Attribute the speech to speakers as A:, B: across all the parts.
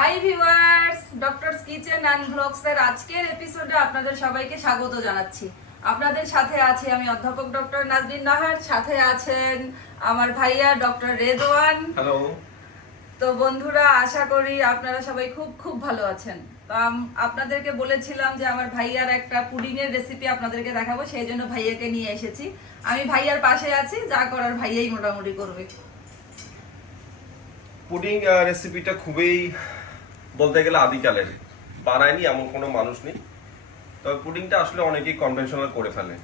A: Hi viewers doctors kitchen and blogs এর আজকের এপিসোডে আপনাদের সবাইকে স্বাগত জানাচ্ছি। আপনাদের সাথে আছি আমি অধ্যাপক ডক্টর নাজরিন নাহার সাথে আছেন আমার ভাইয়া ডক্টর রেদওয়ান।
B: হ্যালো
A: তো বন্ধুরা আশা করি আপনারা সবাই খুব খুব ভালো আছেন। তো আপনাদেরকে বলেছিলাম যে আমার ভাইয়ার একটা পুডিং এর রেসিপি আপনাদেরকে দেখাবো সেই জন্য ভাইয়াকে নিয়ে এসেছি। আমি ভাইয়ার পাশে আছি যা করার ভাইয়াই মোটামুটি করবে।
B: পুডিং রেসিপিটা খুবই বলতে গেলে আদিকালের। বানায়নি, এমন কোনো মানুষ নেই। তবে পুডিংটা আসলে অনেকেই কনভেনশনাল করে ফেলে।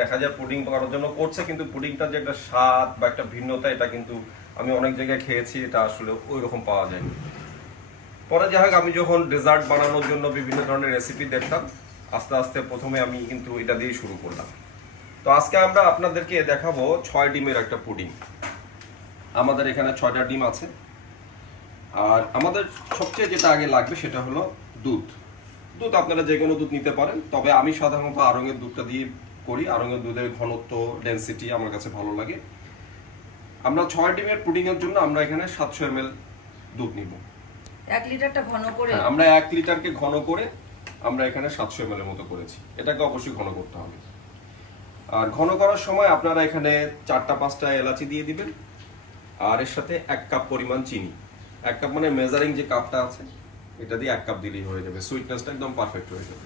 B: দেখা যায় পুডিং করার জন্য করছে, কিন্তু পুডিংটা যে একটা স্বাদ বা একটা ভিন্নতা, এটা কিন্তু আমি অনেক জায়গায় খেয়েছি, এটা আসলে ওই রকম পাওয়া যায় পরে যাই হোক, আমি যখন ডেজার্ট বানানোর জন্য বিভিন্ন ধরনের রেসিপি দেখতাম, আস্তে আস্তে প্রথমে আমি কিন্তু এটা দিয়ে শুরু করলাম। তো আজকে আমরা আপনাদেরকে দেখাবো ছয় ডিমের একটা পুডিং। আমাদের এখানে ছয়টা ডিম আছে। আর আমাদের সবচেয়ে যেটা আগে লাগবে সেটা হলো দুধ। দুধ আপনারা যে কোনো দুধ নিতে পারেন তবে আমি সাধারণত আরঙের দুধটা দিয়ে করি। আরঙের দুধের ঘনত্ব ডেন্সিটি আমার কাছে ভালো লাগে। আমরা ছয় ডিমের পুডিংয়ের জন্য আমরা এখানে সাতশো এম দুধ নিব।
A: এক লিটারটা ঘন করে?
B: হ্যাঁ, আমরা এক লিটারকে ঘন করে আমরা এখানে সাতশো এম এর মতো করেছি। এটাকে অবশ্যই ঘন করতে হবে। আর ঘন করার সময় আপনারা এখানে চারটা পাঁচটা এলাচি দিয়ে দিবেন। আর এর সাথে এক কাপ পরিমাণ চিনি। এক কাপ মানে মেজারিং যে কাপটা আছে এটা দিয়ে এক কাপ দিলেই হয়ে যাবে। সুইটনেসটা একদম পারফেক্ট হয়ে যাবে।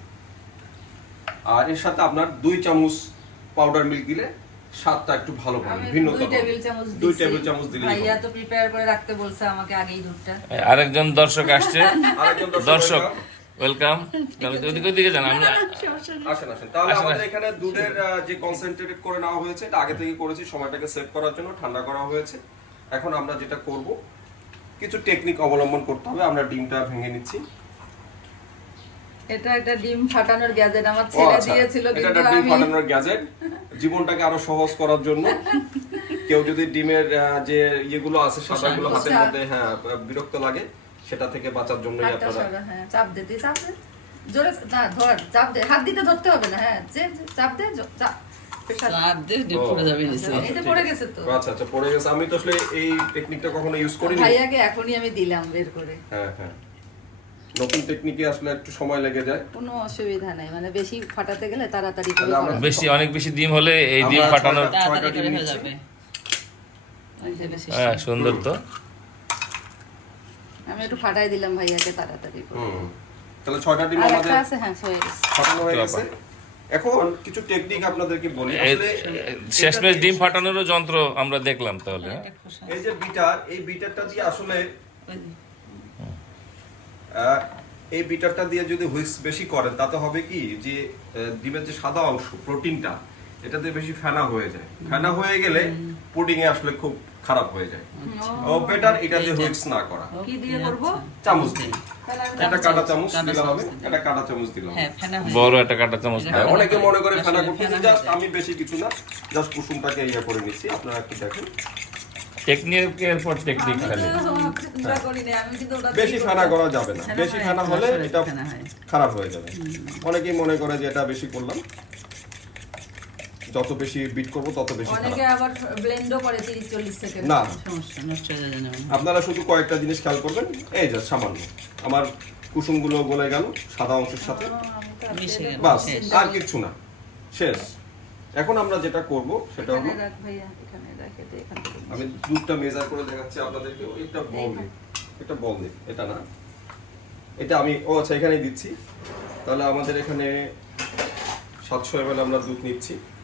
B: আর এর সাথে আপনার দুই চামচ পাউডার মিল্ক দিলে স্বাদটা একটু ভালো পাবেন
A: আমি
B: ভিন্নতা
A: দুই টেবিল চামচ
B: দুই টেবিল চামচ দিলেই
A: ভাইয়া তো প্রিপেয়ার করে রাখতে বলছে আমাকে আগেই দুধটা।
C: আরেকজন দর্শক আসছে।
B: আরেকজন
C: দর্শক। ওয়েলকাম ওদিকে ওদিকে যান আমি
B: আসেন আসেন। তাহলে আমাদের এখানে দুধের যে কনসেন্ট্রেটেড করে নেওয়া হয়েছে এটা আগে থেকে করেছি সময়টাকে সেভ করার জন্য ঠান্ডা করা হয়েছে। এখন আমরা যেটা করব কিছু টেকনিক অবলম্বন করতে হবে। আমরা ডিমটা ভেঙে নিচ্ছি।
A: এটা একটা ডিম ফাটানোর গ্যাজেট আমার ছেলে
B: আচ্ছা,
A: দিয়েছিল
B: এটা
A: কিন্তু
B: একটা ডিম ফাটানোর গ্যাজেট জীবনটাকে আরও সহজ করার জন্য। কেউ যদি ডিমের যে ইয়েগুলো আছে সাদাগুলো হাতের মধ্যে হ্যাঁ বিরক্ত লাগে সেটা থেকে বাঁচার
A: হাতটা
B: আপনারা
A: হ্যাঁ, চাপ দে তুই চাপ দে। জোরে না ধর চাপ দে। হাত দিতে ধরতে হবে না হ্যাঁ যে, চাপ দে চাপ।
B: আচ্ছা আচ্ছা পড়ে গেছে। আমি তো আসলে এই টেকনিকটা কখনো ইউজ করিনি।
A: ভাইয়াকে এখনই আমি দিলাম বের করে।
B: হ্যাঁ হ্যাঁ। নতুন টেকনিকে আসলে একটু সময় লেগে যায়।
A: কোনো অসুবিধা নাই মানে বেশি ফাটাতে গেলে তাড়াতাড়ি করে
B: আমরা
C: বেশি অনেক বেশি ডিম হলে এই ডিম ফাটানোর
D: হয়ে
C: হ্যাঁ সুন্দর তো।
A: আমি একটু ফাটাই দিলাম ভাইয়াকে তাড়াতাড়ি করে।
B: তাহলে ছয়টা ডিম
A: আর
B: আমাদের
A: আছে হ্যাঁ গেছে।
B: ফাটানো হয়ে গেছে। এখন কিছু টেকনিক আপনাদেরকে বলি।
C: এই- শেষমেশ ডিম ফাটানোরও যন্ত্র আমরা দেখলাম তাহলে হ্যাঁ?
D: খোসা।
B: এই যে বিটার এই বিটারটা দিয়ে আসলে এই বিটারটা দিয়ে যদি হুইক্স বেশি করেন তাতে হবে কি? যে ডিমের যে সাদা অংশ প্রোটিনটা এটাতে বেশি ফেনা হয়ে যায়। ফেনা হয়ে গেলে পুডিং এ আসলে খুব খারাপ হয়ে যায়। ও বেটার এটা দিয়ে হুইক্স না করা।
A: কি দিয়ে করব?
B: চামচ দিয়ে। একটা কাটা চামচ
D: কাঁটা
B: দিলে হবে একটা কাটা চামচ দিলাম।
D: হ্যাঁ ফেনা
C: বড় একটা কাঁটা চামচ
B: হ্যাঁ, অনেকে মনে করে ফেনা করতেছি জাস্ট আমি বেশি কিছু না জাস্ট কুসুমটাকে ইয়ে করে নিচ্ছি আপনারা একটু দেখেন।
C: টেকনিকের পর টেকনিক
A: আমি
C: খালি।
A: আমি ওটা
B: বেশি ফেনা করা যাবে না। বেশি
A: হয়,
B: ফেনা হলে এটা খারাপ হয়ে যাবে। অনেকেই মনে করে যে এটা বেশি করলাম। যত বেশি বিট করব তত বেশি
A: অনেকে আবার ব্লেন্ডও করে 30 40 সেকেন্ড
B: না।
D: সমস্যা নষ্ট হয়ে যাবে
B: আপনারা শুধু কয়েকটা জিনিস খেয়াল করবেন। এই যে সামান্য। আমার কুসুমগুলো গলে গেল সাদা অংশের সাথে।
D: মিশে গেল
B: বাস আর কিছু না। শেষ। এখন আমরা যেটা করব সেটা হলো
A: রাখ ভাইয়া এখানে রেখে দে এখান
B: আমি দুধটা মেজার করে দেখাচ্ছি আপনাদেরকে। একটা বল একটা বল দিই এটা না। এটা আমি ও আচ্ছা এখানেই দিচ্ছি। তাহলে আমাদের এখানে সাতশো এম আমরা দুধ নিচ্ছি।
A: এখানে 250 আছে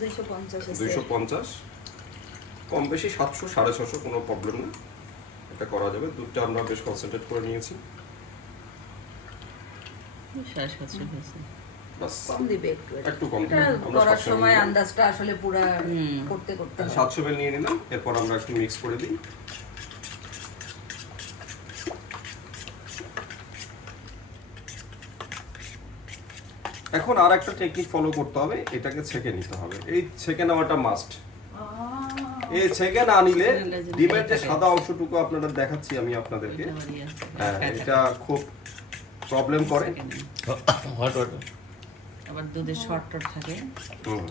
B: দুইশো পঞ্চাশ কম বেশি সাতশো সাড়ে ছশো কোনো প্রবলেম না এটা করা যাবে। দুধটা আমরা বেশ কনসেন্ট্রেট করে নিয়েছি।
A: একটু
B: কম
A: করার সময় আন্দাজটা আসলে পুরো করতে করতে
B: সাতশো এম নিয়ে নিলাম। এরপর আমরা একটু মিক্স করে দিই। এখন আর একটা টেকনিক ফলো করতে হবে এটাকে ছেঁকে নিতে হবে। এই ছেঁকে নেওয়াটা মাস্ট এই ছেঁকে না নিলে ডিমের যে সাদা অংশটুকু আপনাদের দেখাচ্ছি আমি আপনাদেরকে।
D: আছে।
B: হ্যাঁ এটা খুব প্রবলেম করে।
C: হট হট
D: আবার দুধের শর্ট টট থাকে।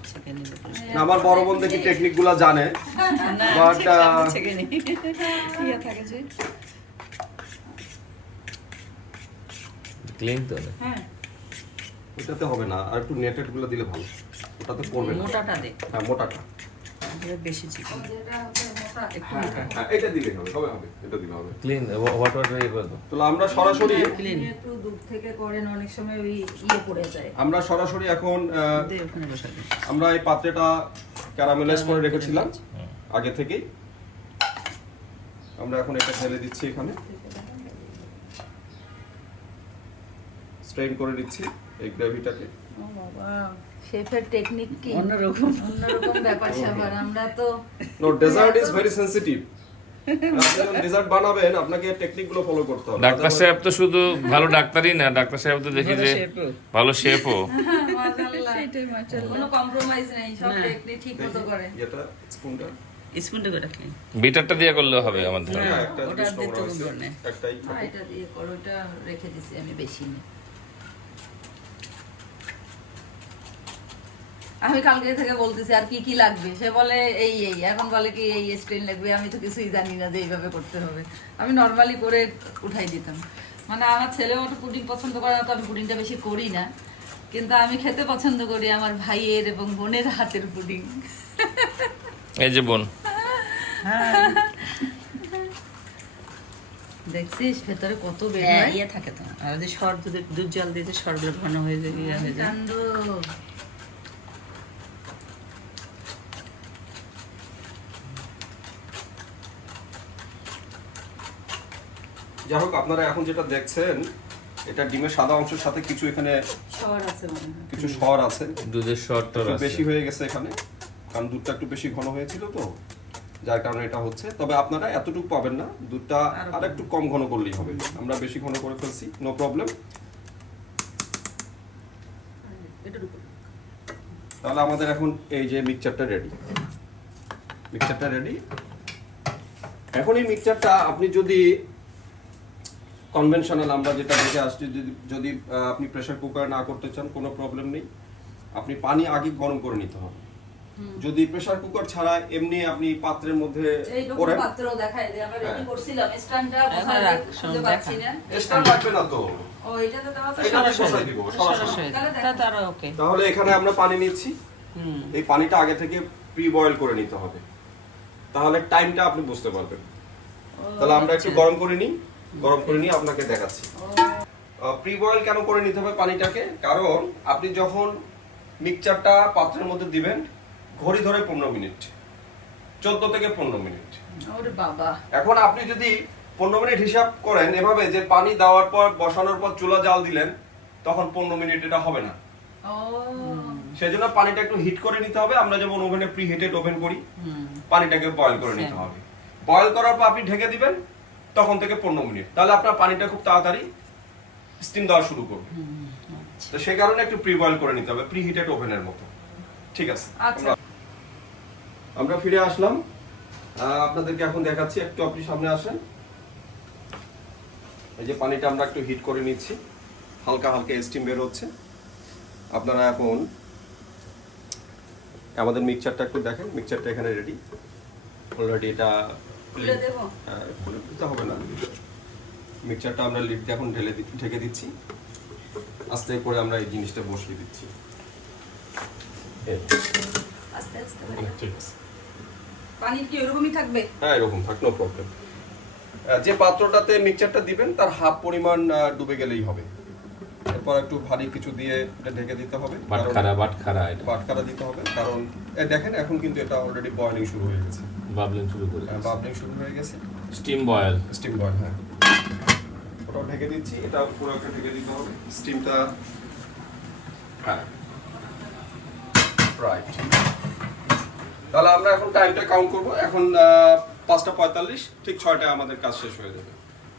D: ছেঁকে
B: আমার বড় বোন দেখি টেকনিকগুলা জানে।
D: নিই ইয়ে থাকে যে।
C: ক্লিন তো
D: হ্যাঁ।
B: ওটাতে হবে না আর একটু নেটেডগুলো দিলে ভালো। ওটাতে পড়বে না।
D: মোটাটা দে।
B: হ্যাঁ মোটাটা।
D: এটা বেশি চিকন।
B: হ্যাঁ হ্যাঁ, হ্যাঁ, এটা দিলে হবে হবে হবে এটা দিলে হবে।
C: ক্লিন হোয়াট হোয়াট ইয়ে করে দাও।
B: তাহলে আমরা সরাসরি
D: Clean.
A: আপনি একটু দূর থেকে করেন অনেক সময় ওই ইয়ে পড়ে যায়।
B: আমরা সরাসরি এখন আমরা এই পাত্রেটা ক্যারামেলাইজ করে রেখেছিলাম আগে থেকেই। আমরা এখন এটা ঢেলে দিচ্ছি এখানে। স্ট্রেন করে দিচ্ছি এই গ্রেভিটাকে।
A: শেফের টেকনিক কি?
D: অন্যরকম।
A: অন্যরকম ব্যাপার স্যাপার আমরা তো
B: no dessert is very sensitive dessert বানাবেন আপনাকে টেকনিক ফলো করতে হবে।
C: ডাক্তার সাহেব তো শুধু ভালো ডাক্তারই না ডাক্তার সাহেব তো দেখি যে ভালো শেফও।
A: কোনো কম্প্রোমাইজ নেই সব টেকনিক ঠিক মতো করে।
B: এটা স্পুনটা
D: স্পুনটা করে রাখলেন।
C: বিটারটা দিয়ে করলেও হবে আমাদের।
B: একটা। একটাই।
A: এটা দিয়ে করো রেখে দিছি আমি বেশি আমি কালকে থেকে বলতেছি আর কি কি লাগবে? সে বলে এই এই। এখন বলে কি এই স্ট্রেন লাগবে আমি তো কিছুই জানি না যে এইভাবে করতে হবে। আমি নর্মালি করে উঠাই দিতাম। মানে আমার ছেলে মতো পুডিং পছন্দ করে না তো আমি পুডিংটা বেশি করি না। কিন্তু আমি খেতে পছন্দ করি আমার ভাইয়ের এবং বোনের হাতের পুডিং।
C: এই যে বোন।
A: দেখছিস ভেতরে কত বের
D: হ্যাঁ, ইয়ে থাকে তো। আর যে সর দুধ দুধ জল দিতে সরগুলো ঘন হয়ে যায় ইয়ে হয়ে যায়।
B: যাই হোক আপনারা এখন যেটা দেখছেন এটা ডিমের সাদা অংশের সাথে কিছু এখানে
A: আছে
B: কিছু স্বর আছে।
C: দুধের শর্ট
B: একটু বেশি হয়ে গেছে এখানে কারণ দুধটা একটু বেশি ঘন হয়েছিল তো যার কারণে এটা হচ্ছে। তবে আপনারা এতটুকু পাবেন না দুধটা আর একটু কম ঘন করলেই হবে। আমরা বেশি ঘন করে ফেলছি নো প্রবলেম তাহলে আমাদের এখন এই যে মিক্সচারটা রেডি মিক্সচারটা রেডি এখন এই মিক্সচারটা আপনি যদি কনভেনশনাল আমরা যেটা দেখে আসছি যদি যদি আপনি প্রেসার কুকার না করতে চান কোনো প্রবলেম নেই। আপনি পানি আগে গরম করে নিতে হবে। যদি প্রেসার কুকার ছাড়া এমনি আপনি পাত্রের মধ্যে করেন।
A: পাত্র দেখাই দে আমরা রেডি
B: হ্যাঁ।
A: করছিলাম স্ট্যান্ডটা
D: এখন
A: কোথায়
D: রাখ,
A: পাচ্ছি না।
B: স্ট্যান্ড লাগবে না তো।
A: ও
B: এটা আমি বসাই দিব সরাসরি।
D: সরাসরি।
A: তাহলে
D: তা ওকে
B: তাহলে এখানে আমরা পানি নিচ্ছি।
D: হুম।
B: এই পানিটা আগে থেকে প্রি বয়েল করে নিতে হবে। তাহলে টাইমটা আপনি বুঝতে পারবেন। তাহলে আমরা একটু গরম করে নিই। গরম করে নিয়ে আপনাকে দেখাচ্ছি। প্রি বয়েল কেন করে নিতে হবে পানিটাকে? কারণ আপনি যখন মিক্সচারটা পাত্রের মধ্যে দিবেন ঘড়ি ধরে পনেরো মিনিট চোদ্দ থেকে পনেরো মিনিট। এখন আপনি যদি পনেরো মিনিট হিসাব করেন এভাবে যে পানি দেওয়ার পর বসানোর পর চুলা জাল দিলেন তখন পনেরো মিনিট এটা হবে না। সেজন্য পানিটা একটু হিট করে নিতে হবে। আমরা যেমন ওভেনে প্রি হিটেড ওভেন করি পানিটাকে বয়েল করে নিতে
D: হ্যাঁ।
B: হবে। বয়েল করার পর আপনি ঢেকে দিবেন তখন থেকে পনেরো মিনিট। তাহলে আপনার পানিটা খুব তাড়াতাড়ি স্টিম দেওয়া শুরু করবে।
D: আচ্ছা।
B: তো সেই কারণে একটু প্রি বয়েল করে নিতে হবে প্রি হিটেড ওভেনের মতো। ঠিক আছে?
A: আচ্ছা।
B: আমরা- আমরা ফিরে আসলাম। আপনাদেরকে এখন দেখাচ্ছি একটু আপনি সামনে আসেন। এই যে পানিটা আমরা একটু হিট করে নিচ্ছি। হালকা হালকা স্টিম বের হচ্ছে। আপনারা এখন আমাদের মিক্সচারটা একটু দেখেন। মিক্সচারটা এখানে রেডি অলরেডি এটা
A: খুলে দেবো?
B: হ্যাঁ, খুলে দিতে হবে না। মিক্সচারটা আমরা লিড এখন ঢেলে ঢেকে দিচ্ছি। আস্তে করে আমরা এই জিনিসটা বসিয়ে দিচ্ছি।
A: আস্তে আস্তে
B: ঠিক আছে।
A: পানি কি ওরকমই থাকবে?
B: হ্যাঁ এরকম থাক নো প্রবলেম যে পাত্রটাতে মিক্সচারটা দিবেন তার হাফ পরিমাণ ডুবে গেলেই হবে। এরপর একটু ভারী কিছু দিয়ে এটা ঢেকে দিতে হবে। কারণ-
C: বাটখারা বাটখারা এটা।
B: বাটখারা দিতে হবে। কারণ দেখেন এখন কিন্তু এটা অলরেডি বয়লিং শুরু হয়ে গেছে।
C: বাবলিং শুরু করে
B: বাবলিং শুরু হয়ে গেছে।
C: Steam boil.
B: স্টিম বয়েল হ্যাঁ। ওটাও ঢেকে দিচ্ছি এটা পুরো একটা ঢেকে দিতে হবে। স্টিমটা হ্যাঁ। রাইট তাহলে আমরা এখন টাইমটা কাউন্ট করব। এখন আহ, পাঁচটা পঁয়তাল্লিশ ঠিক ছয়টায় আমাদের কাজ শেষ হয়ে যাবে।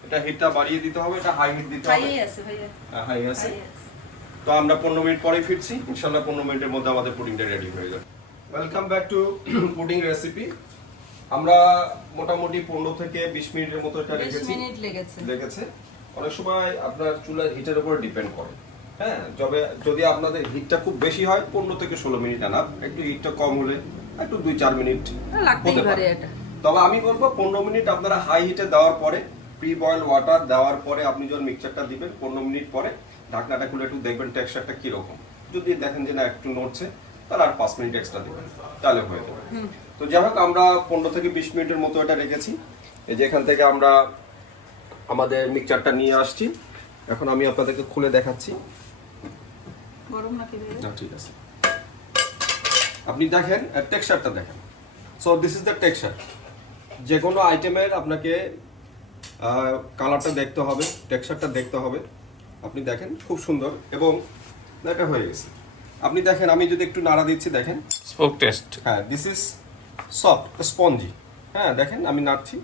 B: এটা হিটটা বাড়িয়ে দিতে হবে এটা হাই হিট দিতে হবে। হাই আছে
A: আছে।
B: তো আমরা পনেরো মিনিট পরে ফিরছি। ইনশাল্লাহ পনেরো মিনিটের মধ্যে আমাদের পুডিংটা রেডি হয়ে যাবে। Welcome back to pudding recipe আমরা মোটামুটি পনেরো থেকে বিশ মিনিটের মতো এটা রেখেছি।
A: লেগেছে।
B: লেগেছে। অনেক সময় আপনার চুলার হিটের উপর ডিপেন্ড করে। হ্যাঁ তবে যদি আপনাদের হিটটা খুব বেশি হয় পনেরো থেকে ষোলো মিনিট আনাপ একটু হিটটা কম হলে একটু দুই চার মিনিট হতে
A: পারে।
B: পারে। তবে আমি বলব পনেরো মিনিট আপনারা হাই হিটে দেওয়ার পরে প্রি বয়েল ওয়াটার দেওয়ার পরে আপনি যখন মিক্সচারটা দিবেন পনেরো মিনিট পরে ঢাকনাটা খুলে একটু দেখবেন টেক্সচারটা কীরকম। যদি দেখেন যে না একটু নড়ছে তাহলে আর পাঁচ মিনিট এক্সট্রা দিবেন। তাহলে হয়ে যাবে। তো যাই হোক আমরা পনেরো থেকে বিশ মিনিটের মতো এটা রেখেছি। এই যে এখান থেকে আমরা আমাদের মিক্সচারটা নিয়ে আসছি। এখন আমি আপনাদেরকে খুলে দেখাচ্ছি? না ঠিক আছে। আপনি দেখেন টেক্সচারটা দেখেন। So this is the texture যে কোনো আইটেমের আপনাকে কালারটা দেখতে হবে টেক্সচারটা দেখতে হবে। আপনি দেখেন খুব সুন্দর। এবং এটা হয়ে গেছে। আপনি দেখেন আমি যদি একটু নাড়া দিচ্ছি দেখেন।
C: স্পোক টেস্ট
B: হ্যাঁ দিস ইজ সফট স্পঞ্জি হ্যাঁ দেখেন আমি নাড়ছি।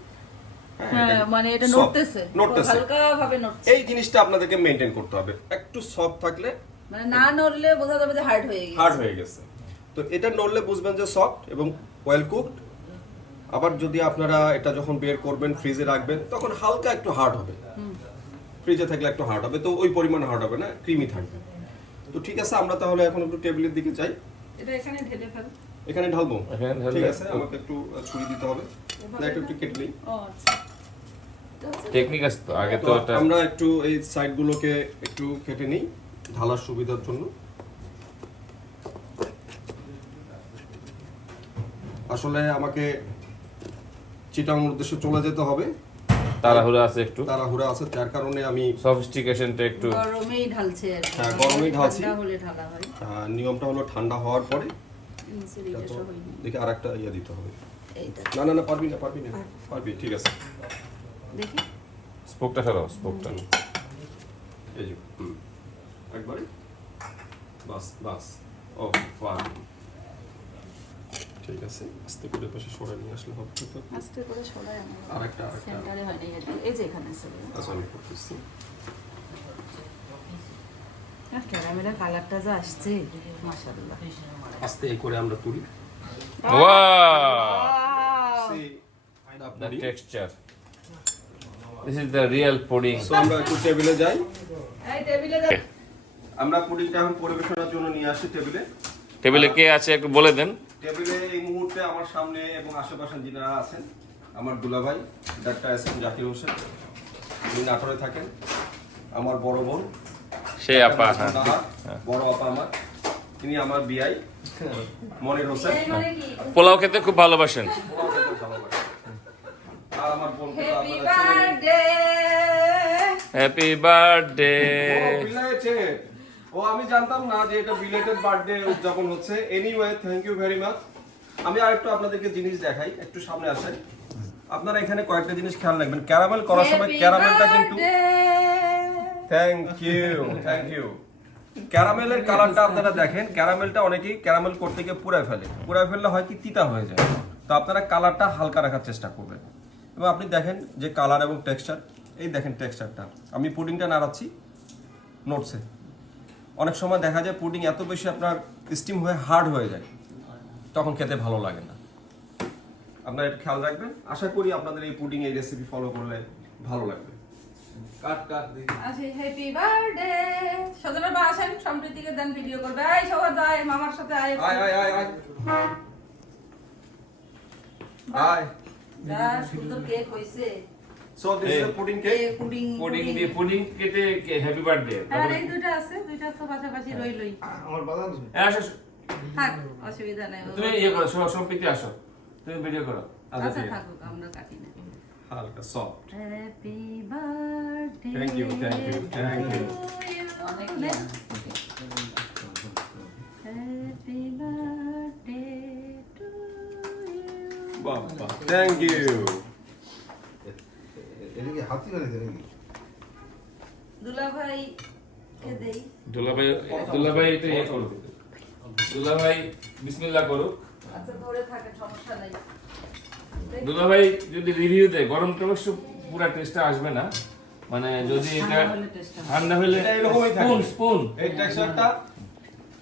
A: হ্যাঁ
B: এটা
A: মানে এটা নড়তেছে।
B: নড়তেছে।
A: হালকা নড়ছে।
B: এই জিনিসটা আপনাদেরকে মেনটেন করতে হবে। একটু সফট থাকলে
A: মানে না নড়লে বোঝা যাবে যে হার্ড হয়ে গেছে।
B: হার্ড হয়ে গেছে। তো এটা নড়লে বুঝবেন যে সফট এবং ওয়েল কুকড আবার যদি আপনারা এটা যখন বের করবেন ফ্রিজে রাখবেন তখন হালকা একটু হার্ড হবে। ফ্রিজে থাকলে একটু হার্ড হবে। তো ওই পরিমাণ হার্ড হবে না ক্রিমি থাকবে। তো ঠিক আছে আমরা তাহলে এখন একটু টেবিলের দিকে যাই।
A: এটা এখানে ঢেলে ফেল।
B: এখানে ঢালবো? ঠিক আছে আমাকে একটু ছুরি দিতে হবে। একটু একটু কেটে নিই।
A: ও আচ্ছা।
C: টেকনিক আছে তো আগে তো
B: আমরা একটু এই সাইডগুলোকে একটু কেটে নিই ঢালার সুবিধার জন্য। আসলে আমাকে চিটাং উদ্দেশ্যে চলে যেতে হবে।
C: তাড়াহুড়া আছে একটু।
B: তাড়াহুড়া আছে যার কারণে আমি
C: সফিস্টিকেশনটা একটু
A: গরমেই ঢালছে।
B: হ্যাঁ, গরমেই ঢালছি।
A: ঠান্ডা হলে ঢালা হয়।
B: আহ, নিয়মটা হলো ঠান্ডা হওয়ার পরে দেখি আর একটা ইয়ে দিতে হবে। না না না পারবি না পারবি না। পারবি। ঠিক আছে।
A: দেখি।
C: স্পোকটা সরাও স্পোকটা।
B: এই যে হুম। একবারে? বাস বাস। ও ফাইন। ঠিক আছে আস্তে করে পাশে সরে নিয়ে আসলে হবে তো।
A: আস্তে করে সরাই
B: আরেকটা আরেকটা।
A: সেন্টারে হয়নি এই যে- এই যে এখানে ছিল
B: আচ্ছা আমি করতেছি।
A: আর ক্যারামেলের কালারটা যা আসছে মাশাআল্লাহ।
B: আস্তে করে আমরা তুলি।
C: Wow the texture this is the real pudding
B: আমরা একটু টেবিলে যাই।
A: এই টেবিলে যা
B: আমরা পুডিংটা এখন পরিবেশনের জন্য নিয়ে আসি টেবিলে
C: টেবিলে কে আছে একটু বলে দেন।
B: টেবিলে এই মুহূর্তে আমার সামনে এবং আশেপাশে যিনারা আছেন আমার দুলাভাই doctor S M Zakir Hossain নাটোরে থাকেন আমার বড় বোন।
C: সেই আপা হ্যাঁ
B: বড় আপা আমার তিনি আমার বিআই মনির হোসেন।
C: পোলাও খেতে খুব ভালোবাসেন।
B: আর
A: happy birthday
C: happy birthday
B: related ও আমি জানতাম না যে এটা রিলেটেড বার্থডে উদযাপন হচ্ছে। Anyway thank you very much আমি আরেকটু আপনাদেরকে জিনিস দেখাই একটু সামনে আসেন। আপনারা এখানে কয়েকটা জিনিস খেয়াল রাখবেন। ক্যারামেল করার সময় ক্যারামেলটা কিন্তু থ্যাংক ইউ থ্যাংক ইউ ক্যারামেলের কালারটা আপনারা দেখেন ক্যারামেলটা অনেকেই ক্যারামেল করতে গিয়ে পুরাই ফেলে। পুরাই ফেললে হয় কি? তিতা হয়ে যায়। তো আপনারা কালারটা হালকা রাখার চেষ্টা করবেন। এবং আপনি দেখেন যে কালার এবং টেক্সচার এই দেখেন টেক্সচারটা আমি পুডিংটা নাড়াচ্ছি নড়ছে অনেক সময় দেখা যায় পুডিং এত বেশি আপনার স্টিম হয়ে হার্ড হয়ে যায়, তখন খেতে ভালো লাগে না। আপনারা এটা খেয়াল রাখবেন। আশা করি আপনাদের এই পুডিং এই রেসিপি ফলো করলে ভালো লাগবে। কাট কাট
A: আচ্ছা হ্যাপি বার্থডে সজনের বা আসেন সম্প্রীতিকে দেন ভিডিও করবে। এই সবার যায় মামার সাথে আয়।
B: আয় আয় আয় আয়। আয়।
A: যা সুন্দর কেক হইছে।
B: So this is pudding cake
A: pudding
C: pudding দিয়ে পুডিং কেটে হ্যাপি বার্থডে
A: আর এই দুইটা আছে দুইটা তো পাশাপাশি রইলই।
C: আসো
A: থাক অসুবিধা নাই।
C: তুমি ইয়ে করো সম্প্রীতি আসো। তুমি ভিডিও করো।
A: আচ্ছা থাকুক আমরা কাটি না।
B: হালকা soft
A: happy birthday
B: Thank you, thank you, thank you.
A: অনেক হ্যাপি বার্থডে টু ইউ
B: বাবা থ্যাংক ইউ
E: এটা কি হাতি বানাইছে নাকি?
A: দুলাভাই কে দেই?
C: দুলাভাই দুলাভাই এটা ইয়ে করো দুলাভাই বিসমিল্লাহ করো
A: আচ্ছা ধরে থাকে সমস্যা নাই।
C: দুলাভাই যদি রিভিউ দেয় গরমটা অবশ্য পুরো টেস্টটা আসবে না। মানে যদি এটা
A: ঠান্ডা হলে
B: এরকমই থাকে।
C: স্পুন স্পুন
B: এই টেক্সচারটা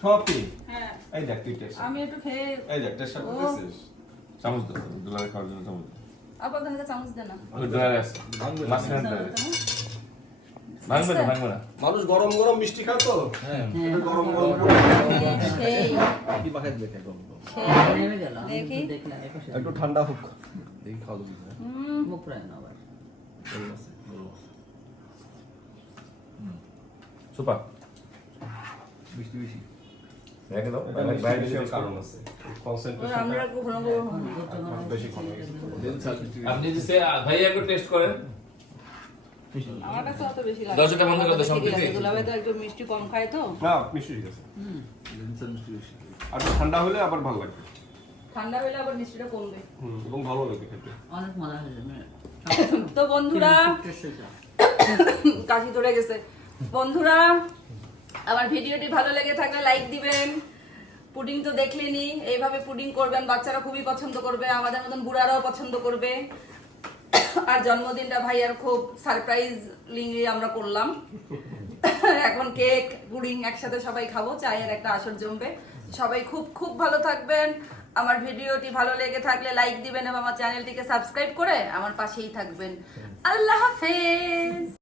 B: সব কি
A: হ্যাঁ।
B: এই দেখ তুই টেক্সচার
A: আমি একটু খেয়ে
B: এই দেখ টেক্সচার
A: ও।
B: করতেছিস
C: চামচ দাও দুলাভাই খাওয়ার জন্য চামচ দাও
A: আপাতত হাতে চামচ দে না।
C: ওই আছে। মাঝখানে ড্রায়ার ভাঙবে না। ভাঙবে না
B: মানুষ গরম গরম মিষ্টি খায় তো? এটা গরম গরম
A: সেই।
E: কি খাই গরম?
B: একটু ঠান্ডা হোক।
E: দেখি খাওয়া
D: মুখ না আবার
C: সুপার
E: মিষ্টি। বেশি
C: রেখে দাও। বাইরে-
B: কারণ আছে।
C: আপনি একটু টেস্ট করেন।
A: আমার কাছে অত বেশি লাগে
C: দশটা বন্ধ করে দাও,
A: মিষ্টি কম খায় তো।
B: মিষ্টি ঠিক আছে। আর ঠান্ডা হলে আবার ভালো লাগবে।
A: ঠান্ডা হলে আবার মিষ্টিটা কমবে।
B: হুম, এবং ভালো লাগবে খেতে।
D: অনেক মজা হয়েছে
A: তো বন্ধুরা কাশি ধরে গেছে। বন্ধুরা আমার ভিডিওটি ভালো লেগে থাকলে লাইক দিবেন। পুডিং তো দেখলেনি এইভাবে পুডিং করবেন বাচ্চারা খুবই পছন্দ করবে আমাদের মতন বুড়ারাও পছন্দ করবে। আর জন্মদিনটা ভাইয়ার খুব সারপ্রাইজ সারপ্রাইজলি আমরা করলাম। এখন কেক, পুডিং একসাথে সবাই খাব, চায়ের একটা আসর জমবে। সবাই খুব খুব ভালো থাকবেন। আমার ভিডিওটি ভালো লেগে থাকলে লাইক দিবেন এবং আমার চ্যানেলটিকে সাবস্ক্রাইব করে আমার পাশেই থাকবেন। আল্লাহ হাফেজ!